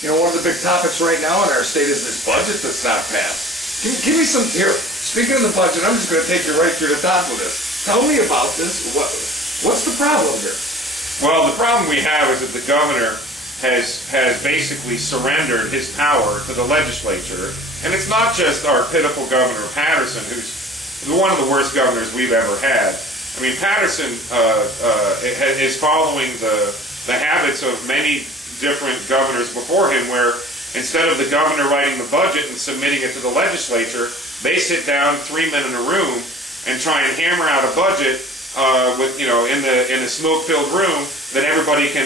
You know, one of the big topics right now in our state is this budget that's not passed. Give me some, here, speaking of the budget, I'm just going to take you right through the top of this. Tell me about this. What's the problem here? Well, the problem we have is that the governor has basically surrendered his power to the legislature. And it's not just our pitiful Governor Patterson, who's one of the worst governors we've ever had. I mean, Patterson is following the habits of many different governors before him, where instead of the governor writing the budget and submitting it to the legislature, they sit down 3 men in a room and try and hammer out a budget in a smoke-filled room that everybody can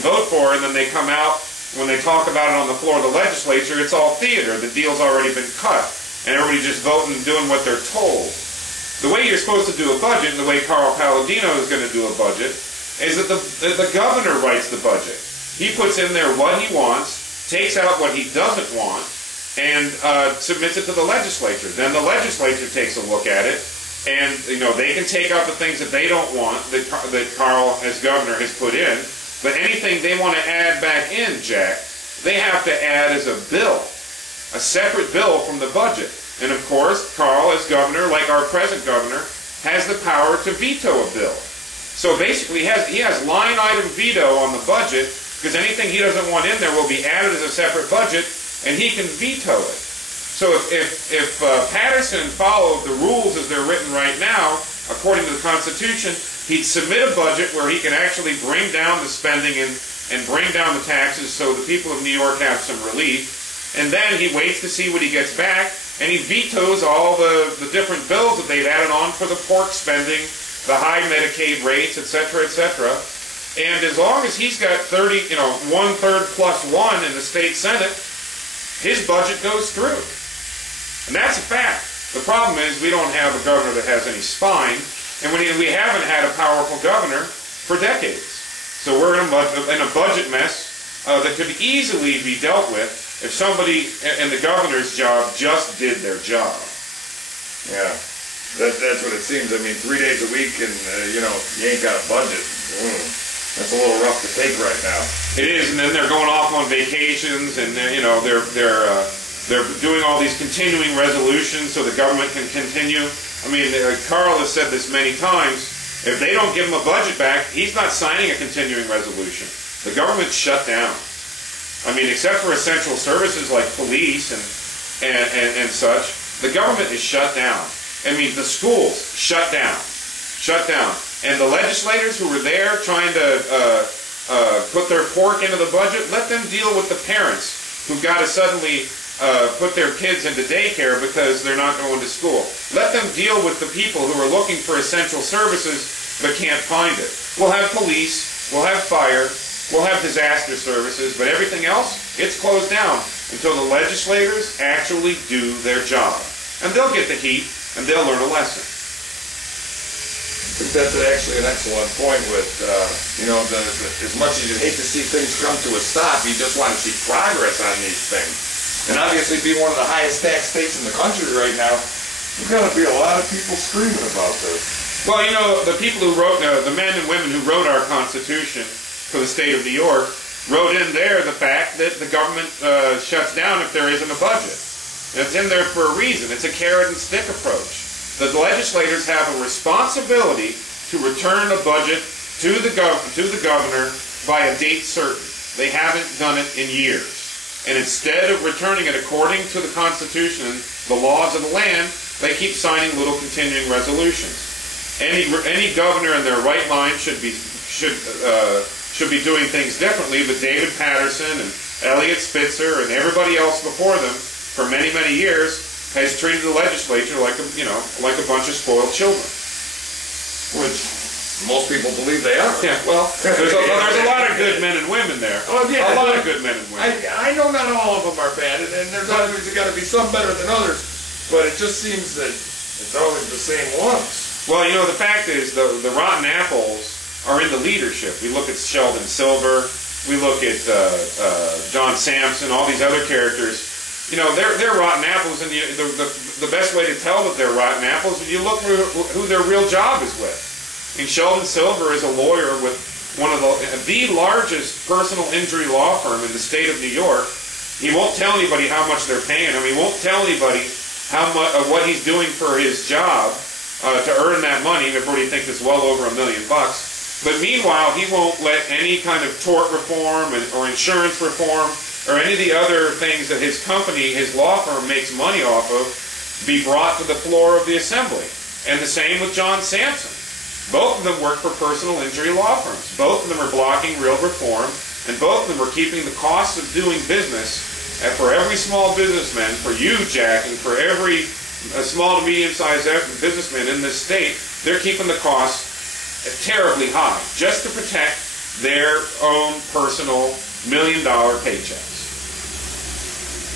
vote for, and then they come out when they talk about it on the floor of the legislature. It's all theater. The deal's already been cut, and everybody's just voting and doing what they're told. The way you're supposed to do a budget, and the way Carl Paladino is going to do a budget, is that the governor writes the budget. He puts in there what he wants, takes out what he doesn't want, and submits it to the legislature. Then the legislature takes a look at it, and they can take out the things that they don't want that Carl as governor has put in, but anything they want to add back in, Jack, they have to add as a bill, a separate bill from the budget. And of course, Carl as governor, like our present governor, has the power to veto a bill. So basically he has line item veto on the budget, because anything he doesn't want in there will be added as a separate budget, and he can veto it. So if Patterson followed the rules as they're written right now, according to the Constitution, he'd submit a budget where he can actually bring down the spending and bring down the taxes so the people of New York have some relief. And then he waits to see what he gets back, and he vetoes all the different bills that they've added on for the pork spending, the high Medicaid rates, etc., etc. And as long as he's got 1/3 plus 1 in the state Senate, his budget goes through. And that's a fact. The problem is we don't have a governor that has any spine, and we haven't had a powerful governor for decades. So we're in a budget mess that could easily be dealt with if somebody in the governor's job just did their job. Yeah, that's what it seems. I mean, 3 days a week and, you ain't got a budget. That's a little rough to take right now. It is, and then they're going off on vacations, and they're doing all these continuing resolutions so the government can continue. I mean, Carl has said this many times. If they don't give him a budget back, he's not signing a continuing resolution. The government's shut down. I mean, except for essential services like police and such, the government is shut down. I mean, the schools shut down. Shut down. And the legislators who were there trying to put their pork into the budget, let them deal with the parents who've got to suddenly put their kids into daycare because they're not going to school. Let them deal with the people who are looking for essential services but can't find it. We'll have police, we'll have fire, we'll have disaster services, but everything else, it's closed down until the legislators actually do their job. And they'll get the heat, and they'll learn a lesson. I think that's actually an excellent point with, as much as you hate to see things come to a stop, you just want to see progress on these things. And obviously being one of the highest tax states in the country right now, there's got to be a lot of people screaming about this. Well, the people who wrote, the men and women who wrote our Constitution for the state of New York, wrote in there the fact that the government shuts down if there isn't a budget. And it's in there for a reason. It's a carrot and stick approach. The legislators have a responsibility to return a budget to the governor by a date certain. They haven't done it in years. And instead of returning it according to the Constitution and the laws of the land, they keep signing little continuing resolutions. Any governor in their right mind should be doing things differently, but David Patterson and Eliot Spitzer and everybody else before them for many, many years has treated the legislature like a bunch of spoiled children. Which most people believe they are. Yeah, well, there's a lot of good men and women there. Oh, yeah, a lot of good men and women. I know not all of them are bad, and there's always got to be some better than others, but it just seems that it's always the same ones. Well, the fact is, the rotten apples are in the leadership. We look at Sheldon Silver, we look at John Sampson, all these other characters. They're rotten apples, and the best way to tell that they're rotten apples is you look who their real job is with. I mean, Sheldon Silver is a lawyer with one of the largest personal injury law firm in the state of New York. He won't tell anybody how much they're paying him. He won't tell anybody how much what he's doing for his job to earn that money. Everybody thinks it's well over $1 million. But meanwhile, he won't let any kind of tort reform or insurance reform or any of the other things that his company, his law firm, makes money off of be brought to the floor of the assembly. And the same with John Sampson. Both of them work for personal injury law firms. Both of them are blocking real reform, and both of them are keeping the costs of doing business for every small businessman, for you, Jack, and for every small to medium-sized businessman in this state, they're keeping the costs terribly high just to protect their own personal million-dollar paychecks.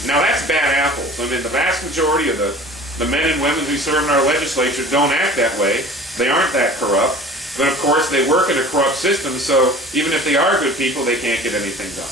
Now that's bad apples. I mean, the vast majority of the men and women who serve in our legislature don't act that way. They aren't that corrupt. But of course, they work in a corrupt system, so even if they are good people, they can't get anything done.